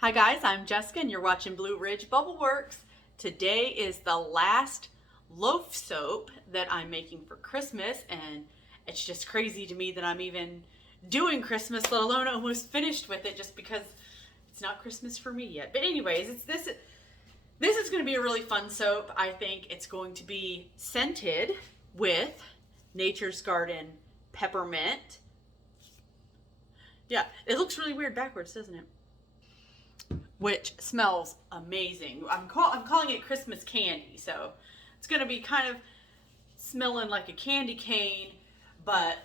Hi guys, I'm Jessica and you're watching Blue Ridge Bubble Works. Today is the last loaf soap that I'm making for Christmas, and it's just crazy to me that I'm even doing Christmas, let alone almost finished with it, just because it's not Christmas for me yet. But anyways, this is going to be a really fun soap. I think it's going to be scented with Nature's Garden Peppermint. Yeah, it looks really weird backwards, doesn't it? Which smells amazing. I'm calling it Christmas candy, so it's going to be kind of smelling like a candy cane, but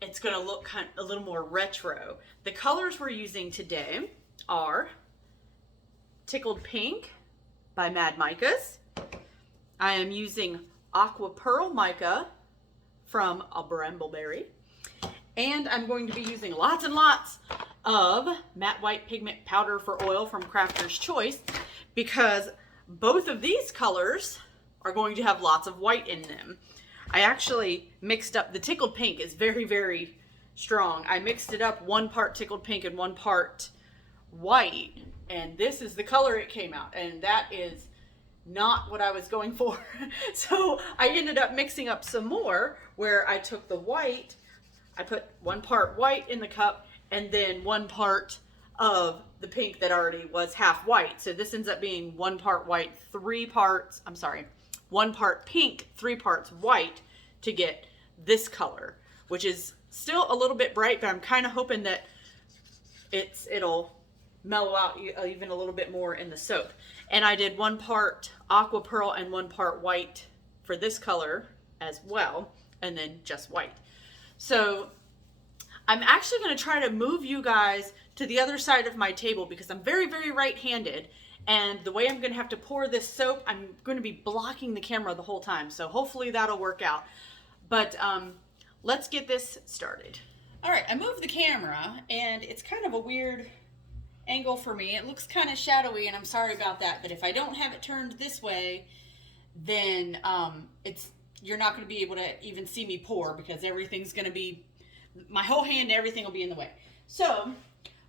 it's going to look kind of a little more retro. The colors we're using today are Tickled Pink by Mad Micas. I am using Aqua Pearl Mica from a Brambleberry. And I'm going to be using lots and lots of matte white pigment powder for oil from Crafter's Choice, because both of these colors are going to have lots of white in them. I actually mixed up, the Tickled Pink is very, very strong. I mixed it up, 1 part Tickled Pink and 1 part white, and this is the color it came out, and that is not what I was going for. So I ended up mixing up some more, where I took the white, I put 1 part white in the cup and then 1 part of the pink that already was half white. So this ends up being 1 part white, 1 part pink, 3 parts white to get this color, which is still a little bit bright, but I'm kind of hoping that it'll mellow out even a little bit more in the soap. And I did 1 part Aqua Pearl and 1 part white for this color as well, and then just white. So I'm actually going to try to move you guys to the other side of my table, because I'm very, very right-handed, and the way I'm going to have to pour this soap, I'm going to be blocking the camera the whole time. So hopefully that'll work out. But let's get this started. All right, I moved the camera, and it's kind of a weird angle for me. It looks kind of shadowy, and I'm sorry about that. But if I don't have it turned this way, then you're not going to be able to even see me pour, because everything's going to be, my whole hand, everything will be in the way. So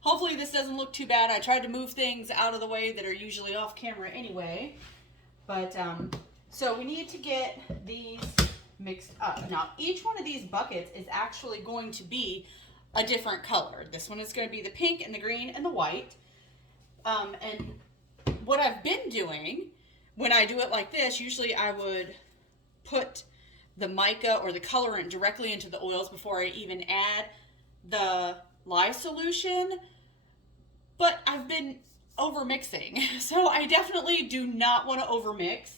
hopefully this doesn't look too bad. I tried to move things out of the way that are usually off camera anyway. But so we need to get these mixed up. Now each one of these buckets is actually going to be a different color. This one is going to be the pink and the green and the white. And what I've been doing when I do it like this, usually I would put the mica or the colorant directly into the oils before I even add the lye solution, but I've been over mixing, so I definitely do not want to over mix.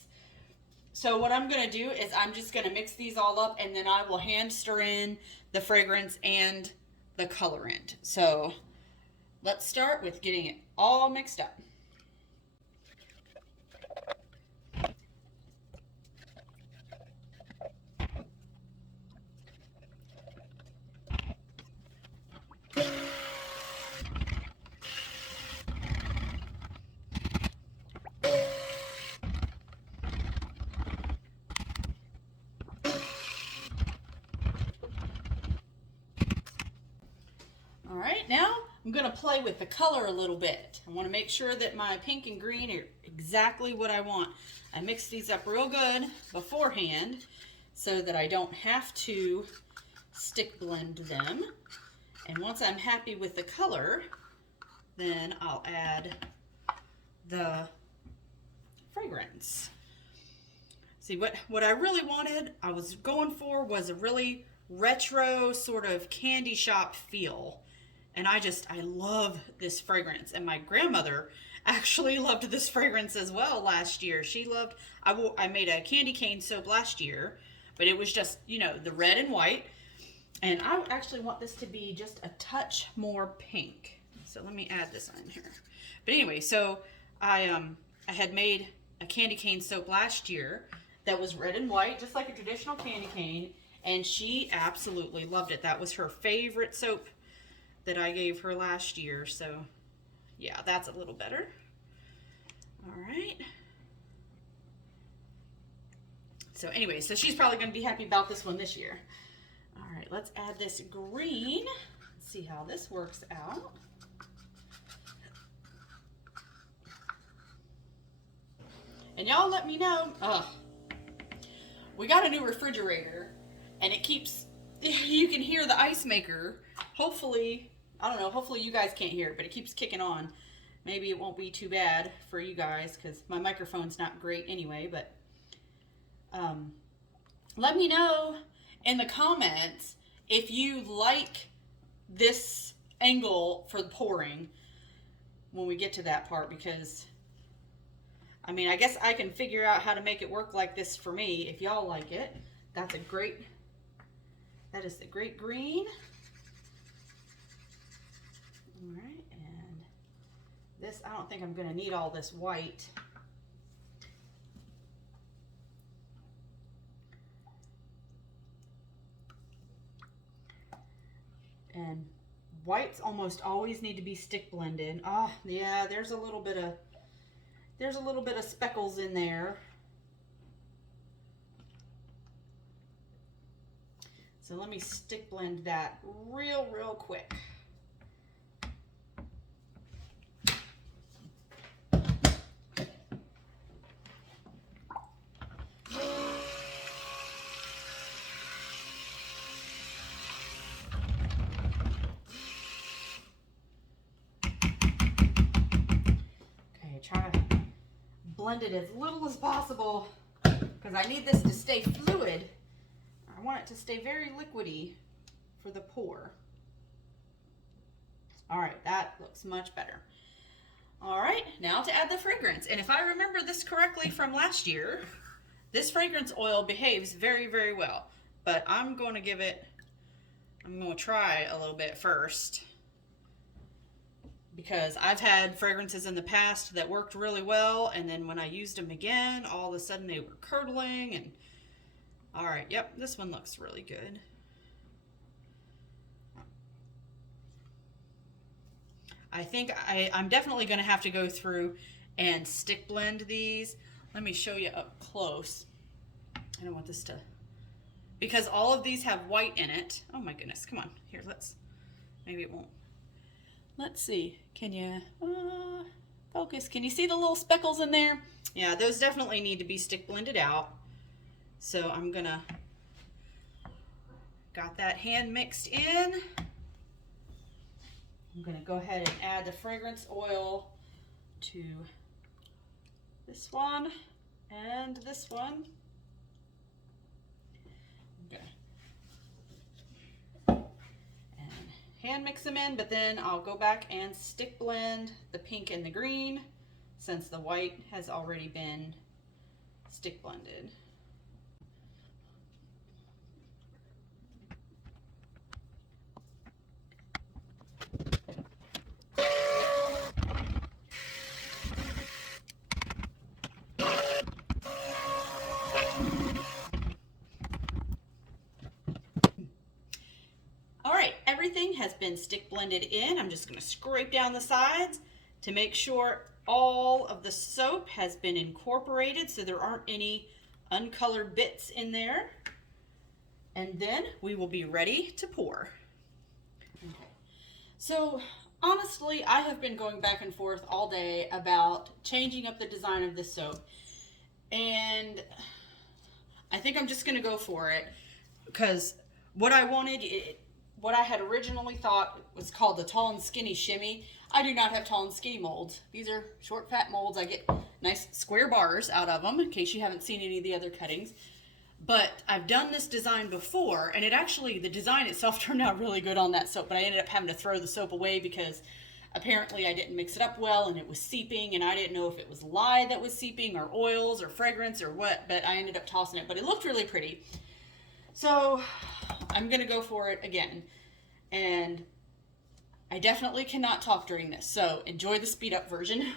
So what I'm going to do is I'm just going to mix these all up, and then I will hand stir in the fragrance and the colorant. So let's start with getting it all mixed up. All right, now I'm going to play with the color a little bit. I want to make sure that my pink and green are exactly what I want. I mix these up real good beforehand so that I don't have to stick blend them. And once I'm happy with the color, then I'll add the fragrance. See, what I really wanted, I was going for, was a really retro sort of candy shop feel. And I love this fragrance. And my grandmother actually loved this fragrance as well last year. She loved, I made a candy cane soap last year, but it was just, you know, the red and white. And I actually want this to be just a touch more pink. So let me add this on here. But anyway, so I had made a candy cane soap last year that was red and white, just like a traditional candy cane. And she absolutely loved it. That was her favorite soap that I gave her last year. So yeah, that's a little better. All right. So anyway, so she's probably going to be happy about this one this year. All right, let's add this green. Let's see how this works out. And y'all let me know. We got a new refrigerator, and it keeps, you can hear the ice maker. Hopefully, I don't know, hopefully you guys can't hear it, but it keeps kicking on. Maybe it won't be too bad for you guys because my microphone's not great anyway, but let me know in the comments if you like this angle for the pouring when we get to that part, because I mean, I guess I can figure out how to make it work like this for me if y'all like it. That is the great green. All right, and this, I don't think I'm gonna need all this white. And whites almost always need to be stick blended. Oh, yeah, there's a little bit of speckles in there. So let me stick blend that real quick. Try to blend it as little as possible because I need this to stay fluid. I want it to stay very liquidy for the pour. All right, that looks much better. All right, now to add the fragrance. And if I remember this correctly from last year, this fragrance oil behaves very well. But I'm going to try a little bit first, because I've had fragrances in the past that worked really well, and then when I used them again, all of a sudden they were curdling. And all right, yep, this one looks really good. I think I'm definitely going to have to go through and stick blend these. Let me show you up close. I don't want this to, because all of these have white in it. Oh my goodness, come on, here, maybe it won't. Let's see, can you focus? Can you see the little speckles in there? Yeah, those definitely need to be stick blended out. So I'm gonna, got that hand mixed in. I'm gonna go ahead and add the fragrance oil to this one and this one. Hand mix them in, but then I'll go back and stick blend the pink and the green since the white has already been stick blended. Everything has been stick blended in. I'm just going to scrape down the sides to make sure all of the soap has been incorporated so there aren't any uncolored bits in there. And then we will be ready to pour. Okay. So honestly, I have been going back and forth all day about changing up the design of this soap. And I think I'm just going to go for it because what I wanted, what I had originally thought was called the tall and skinny shimmy. I do not have tall and skinny molds. These are short fat molds. I get nice square bars out of them in case you haven't seen any of the other cuttings. But I've done this design before, and the design itself turned out really good on that soap, but I ended up having to throw the soap away because apparently I didn't mix it up well and it was seeping, and I didn't know if it was lye that was seeping or oils or fragrance or what, but I ended up tossing it. But it looked really pretty. So I'm gonna go for it again, and I definitely cannot talk during this, so enjoy the speed up version.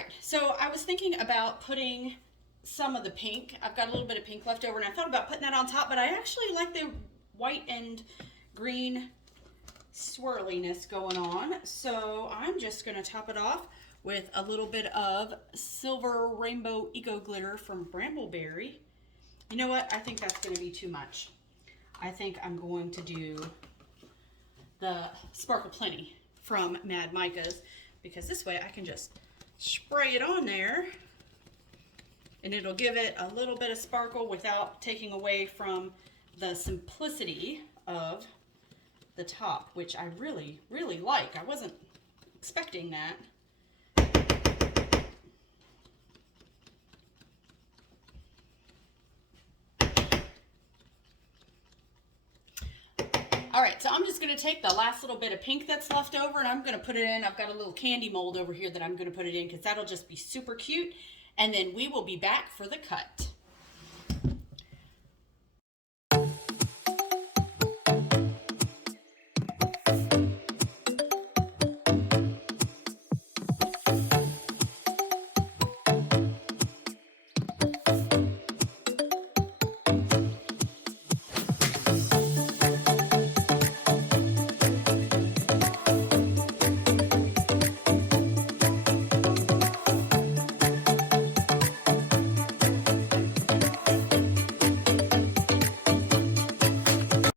right, so I was thinking about putting some of the pink. I've got a little bit of pink left over, and I thought about putting that on top, but I actually like the white and green swirliness going on. So I'm just going to top it off with a little bit of Silver Rainbow Eco Glitter from Brambleberry. You know what? I think that's going to be too much. I think I'm going to do the Sparkle Plenty from Mad Micah's, because this way I can just spray it on there and it'll give it a little bit of sparkle without taking away from the simplicity of the top, which I really, really like. I wasn't expecting that. All right, so I'm just going to take the last little bit of pink that's left over and I'm going to put it in. I've got a little candy mold over here that I'm going to put it in because that'll just be super cute. And then we will be back for the cut.